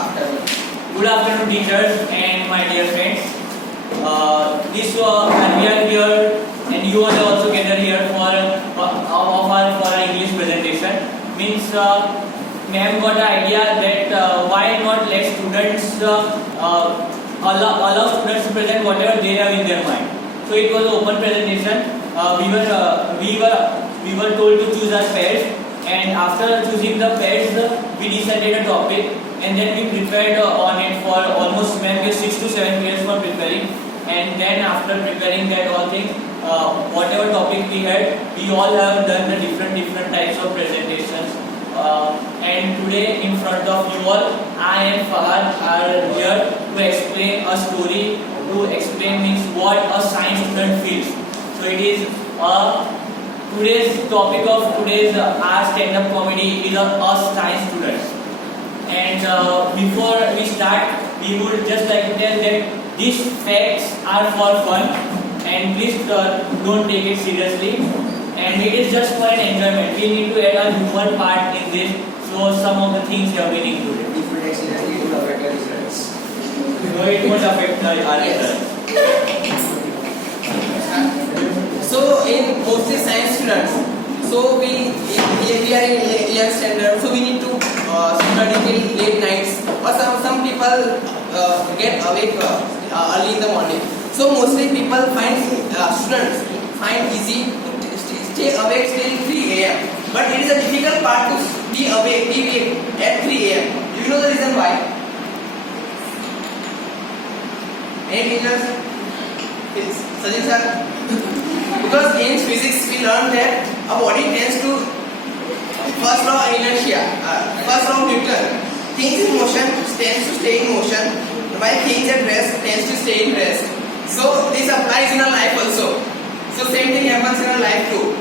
afternoon. Good afternoon, teachers and my dear friends. We are here, and you all are also gathered here for our English presentation. Means, ma'am got an idea that why not let students allow students to present whatever they have in their mind. So it was an open presentation. We were told to choose our pairs, and after choosing the pairs, we decided a topic, and then we prepared on it for almost 6 to 7 years for preparing. And then after preparing that all thing, whatever topic we had, we all have done the different types of presentations. And today in front of you all, I and Fahad are here to explain a story, to explain means what a science student feels. So it is today's topic of today's our stand-up comedy is a science student. And before we start, we would just like to tell that these facts are for fun, and please don't take it seriously. And it is just for an enjoyment. We need to add a human part in this, so some of the things have been included. If you take seriously, it will affect your results. No, it won't affect our results. So in mostly science students, so we are in 11th standard, so we need to study till late nights, or some people get awake early in the morning. So mostly people students find easy to stay awake till 3 a.m. But it is a difficult part to be awake at 3 a.m. Do you know the reason why? Any teachers? Sajid sir? Because in physics we learned that a body tends to first law of inertia, first law of Newton. Things in motion tends to stay in motion, while things at rest tends to stay in rest. So this applies in our life also. So same thing happens in our life too.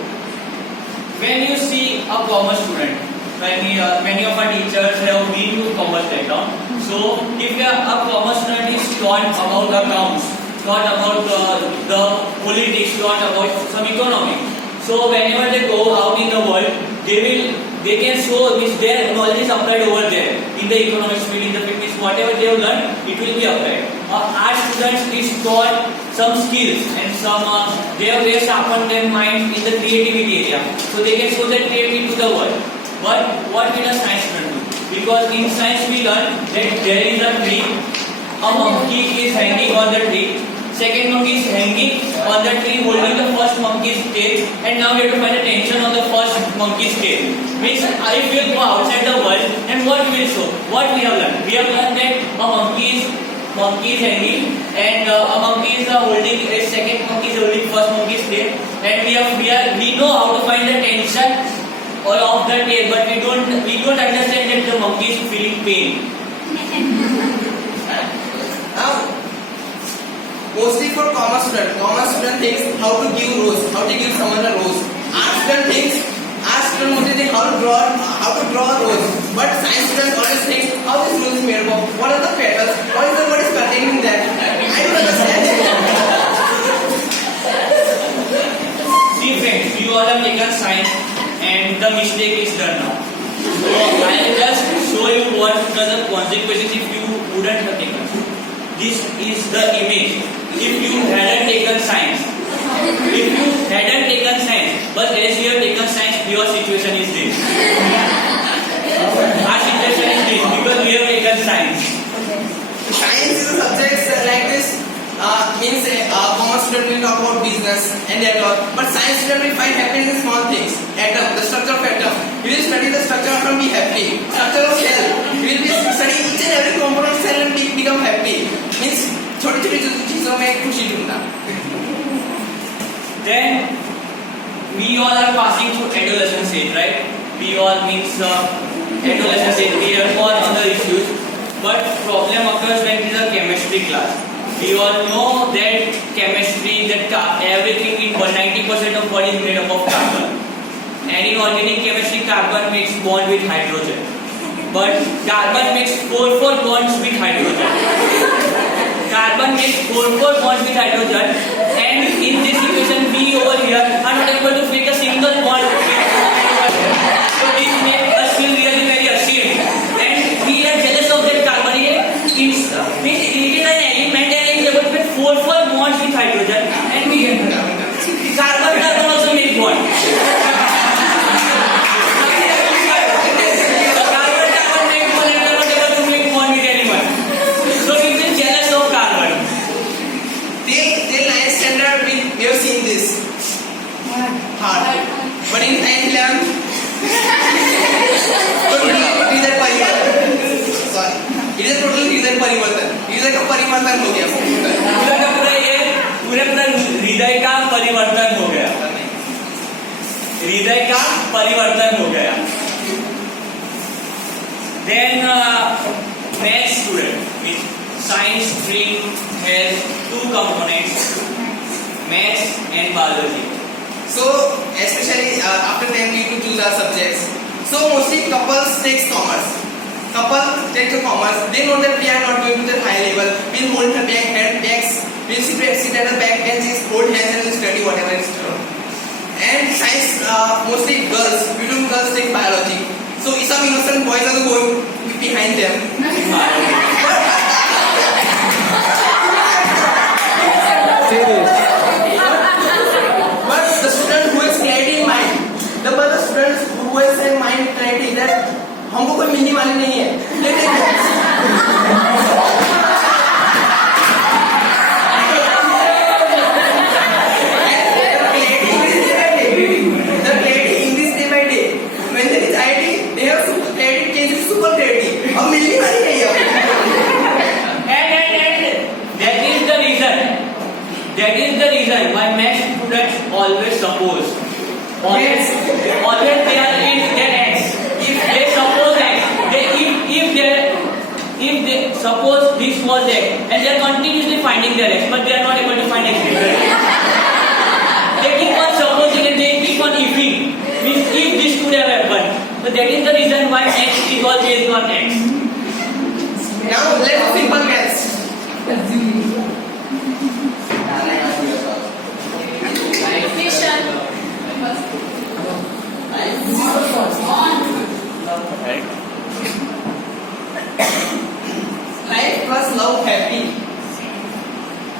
When you see a commerce student, many of our teachers have been to commerce background. So if a commerce student is taught about accounts, taught about the politics, taught about some economics. So whenever they go out in the world, they can show this their knowledge is applied over there in the economics field, in the fitness, whatever they have learned, it will be applied. Our students is taught some skills and some they have sharpened their mind in the creativity area, so they can show their creativity to the world. But what will a science student do? Because in science we learn that there is a tree, a monkey is hanging on the tree. Second monkey is hanging on the tree holding the first monkey's tail, and now we have to find the tension on the first monkey's tail. Means if we go outside the world, and what we will show? What we have learned? We have learned that a monkey is hanging, and a monkey is holding a second monkey is holding first monkey's tail, and we know how to find the tension of the tail, but we don't understand that the monkey is feeling pain. Now, mostly for commerce student thinks how to give rose, how to give someone a rose. Art student mostly think how to draw a rose. But science students always think how this rose is made of, what are the petals, what is contained in that. I don't understand. See friends, you all have taken science, and the mistake is done now. So I will just show you what are the consequences if you wouldn't have taken. This is the image. If you hadn't taken science, but as you have taken science, your situation is this. Our situation is this because we have taken science. Science is a subject like this. Means commerce student will talk about business and that all, but science student will find happiness in small things. Atom, the structure of atom. We will study the structure of atom, be happy. Structure of cell. We will be studying each and every component of cell and become happy. Means छोटी-छोटी चीजों में खुशी ढूंढना. Then we all are passing through adolescence age, right? We all means adolescence age. We have all other issues, but problem occurs when it is a chemistry class. We all know that chemistry, that everything in 90% of what is made up of carbon. And in organic chemistry, carbon makes bond with hydrogen. But carbon makes 4 bonds with hydrogen. Carbon makes 4 bonds with hydrogen, and in this equation, we over here are not able to make a single bond with hydrogen. So this makes us feel really very ashamed, and we are jealous of that carbon it is total हृदय परिवर्तन, हृदय का परिवर्तन हो गया पूरा का पूरा ये पूरा हृदय का परिवर्तन हो गया, हृदय का परिवर्तन हो गया। Then next student, with science stream has two components, maths and biology. So especially after 10 we need to choose our subjects. So mostly couples takes commerce. Couple take the commerce. They know that we are not going to the high level. We'll hold the bags. We'll sit at the back benches, hold hands and we'll study whatever is done. And science, mostly girls. Beautiful girls take biology. So some innocent boys are going behind them. But the student who is clarity in mind, the students who is in mind clarity that हमको कोई मिलने वाली नहीं है, the clarity increase day by day. When there is IT, they have super clarity changes to super clarity. अब मिलने वाली नहीं है. And that is the reason why math students always suppose. Always they are in their X. If they suppose X, if they suppose this was X, and they are continuously finding their X, but they are not able to find X different. They keep on supposing and they keep on ifing. Means if this could have happened. So that is the reason why X is all based on X. Now let's simple maths. Life plus love happy.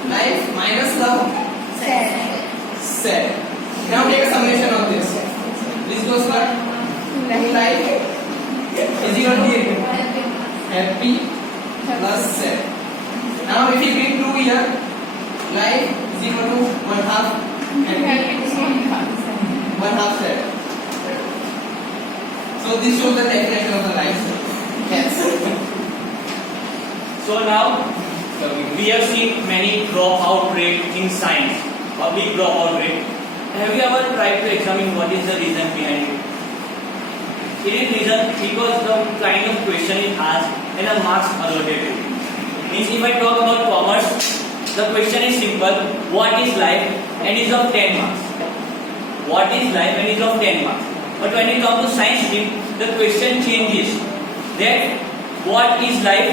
Life minus love sad. Now take a summation of this. This goes what? Life is equal to happy plus sad. Now if you bring 2 here, life is equal to 1/2 happy, 1/2 sad. So this shows the definition of the life. Yes. So now we have seen many dropout rate in science, a big dropout rate. Have you ever tried to examine what is the reason behind it? It is reason because the kind of question is asked and the marks allotted to it. Means if I talk about commerce, the question is simple: what is life, and is of 10 marks. What is life and is of 10 marks. But when it comes to science stream, the question changes. That what is life?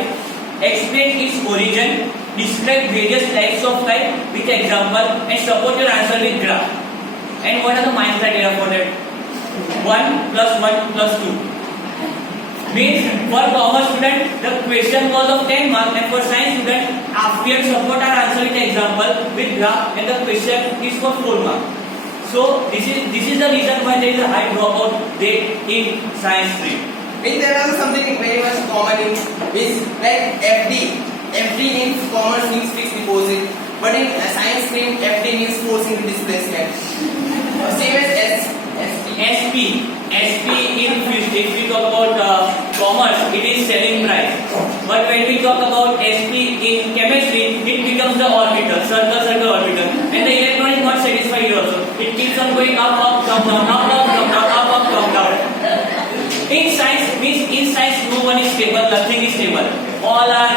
Explain its origin, describe various types of life with example, and support your answer with graph. And what are the mind criteria for that? 1 plus 1 plus 2. Means for commerce student, the question was of 10 marks, and for science student, we have support our answer with example with graph, and the question is for 4 marks. So this is the reason why there is a high dropout rate in science stream. Means there are something very much common in which like FD. FD means commerce means fixed deposit, but in science stream FD means forcing displacement. Same as SP. SP if we talk about commerce, it is selling price. But when we talk about SP in chemistry, it becomes the orbital, circle orbital, and the electron is not satisfied here also. It keeps on going up, come down, up, come down. In science, no one is stable, nothing is stable. All are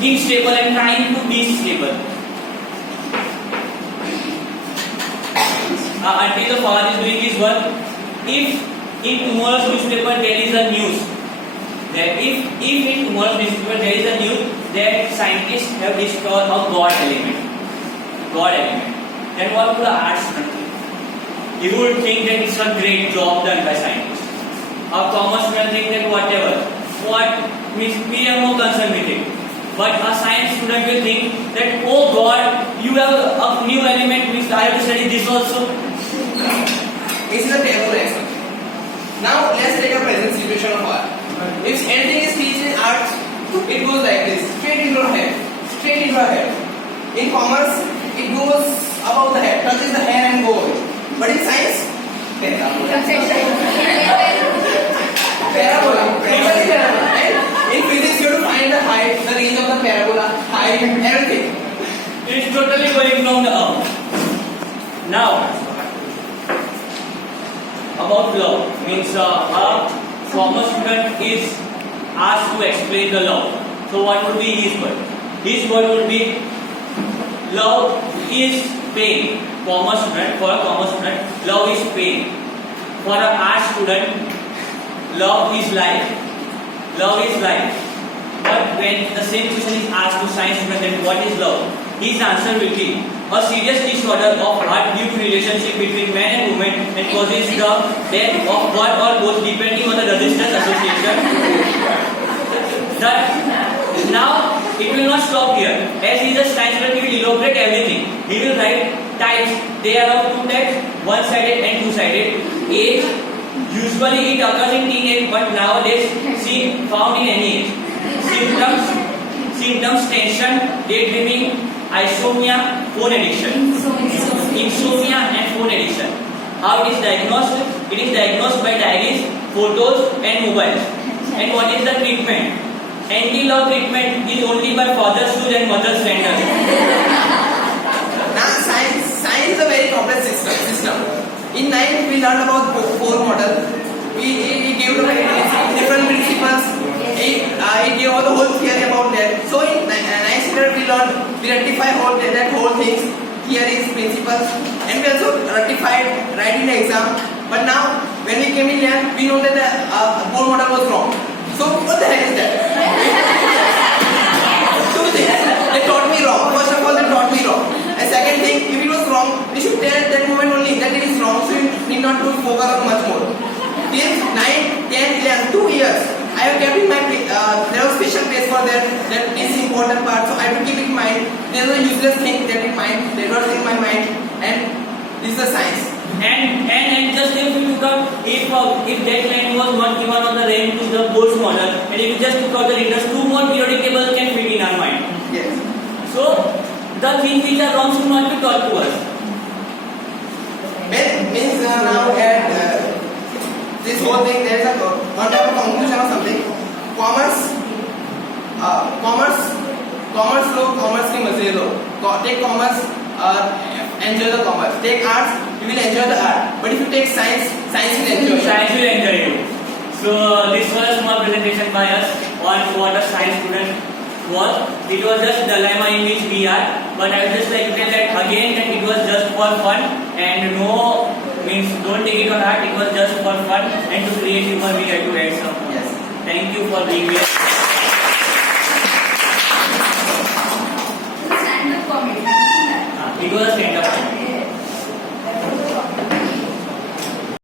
unstable and trying to be stable. Until the power is doing his work. If in tomorrow's newspaper there is a news, that if in tomorrow's newspaper there is a news that scientists have discovered a God element, then what would the arts country? You would think that it's a great job done by scientists. A commerce student think that what means we have no concern with it. But a science student will think that, oh God, you have a new element which I have to study this also. This is a table lesson. Now let's take a present situation of art. If anything is teached in art, it goes like this, straight into the head. In commerce, it goes above the head, touches the hair and goes. But in science, parabola. In physics, you have to find the height time, everything. It's totally going from the up. Now, about law means a commerce student is asked to explain the law. So what would be his word? His word would be love is pain. Commerce student, for a commerce student, love is pain. For a art student, love is life. Love is life. But when the same question is asked to science student, then what is love? His answer will be a serious disorder of heart due to relationship between man and woman and causes the death of one or both depending on the resistance association. That now it will not stop here. As he is a science student, he will elaborate everything. He will write types. They are of two types, one-sided and two-sided. Age, usually it occurs in teenage, but nowadays seen found in any age. Symptoms: tension, daydreaming, insomnia, phone addiction. Insomnia and phone addiction. How it is diagnosed? It is diagnosed by diaries, photos and mobiles. And what is the treatment? Anti-love treatment is only by father's shoes and mother's sandals. Now science is a very complex system. In 9th we learned about Bohr model. We gave different principles. He gave all the whole theory about that. So in 9th standard we rectify that whole things, theories, principles, and we also rectified writing the exam. But now when we came in here, we know that the Bohr model was wrong. So what the hell is that? Two things. They taught me wrong. First of all, they taught me wrong. And second thing, if it was wrong, we should tell that moment only that it is wrong. So you need not to focus on much more. Till 9, 10, 11, 2 years, I have kept in my there was special place for that is important part. So I have to keep it in mind. There is a useless thing that was in my mind, and this is the science. And just if you took up, if that line was not given on the rank to the Bohr's model, and if you just took out the letters, 2 more periodic tables can fit in our mind. Yes. So the things which are wrong should not be taught to us. Means now at this whole thing there is a one type of conclusion or something. Commerce low, commerce की मजे लो. Take commerce, enjoy the commerce. Take arts, you will enjoy the art. But if you take science will enjoy you. Science will enjoy you. So this was a small presentation by us on what a science student was. It was just the dilemma in which we are. But I would just like to tell that again that it was just for fun and no means don't take it on heart. It was just for fun and to create humor we had to add some. Yes. Thank you for being here. Stand-up comedy. It was a stand-up comedy.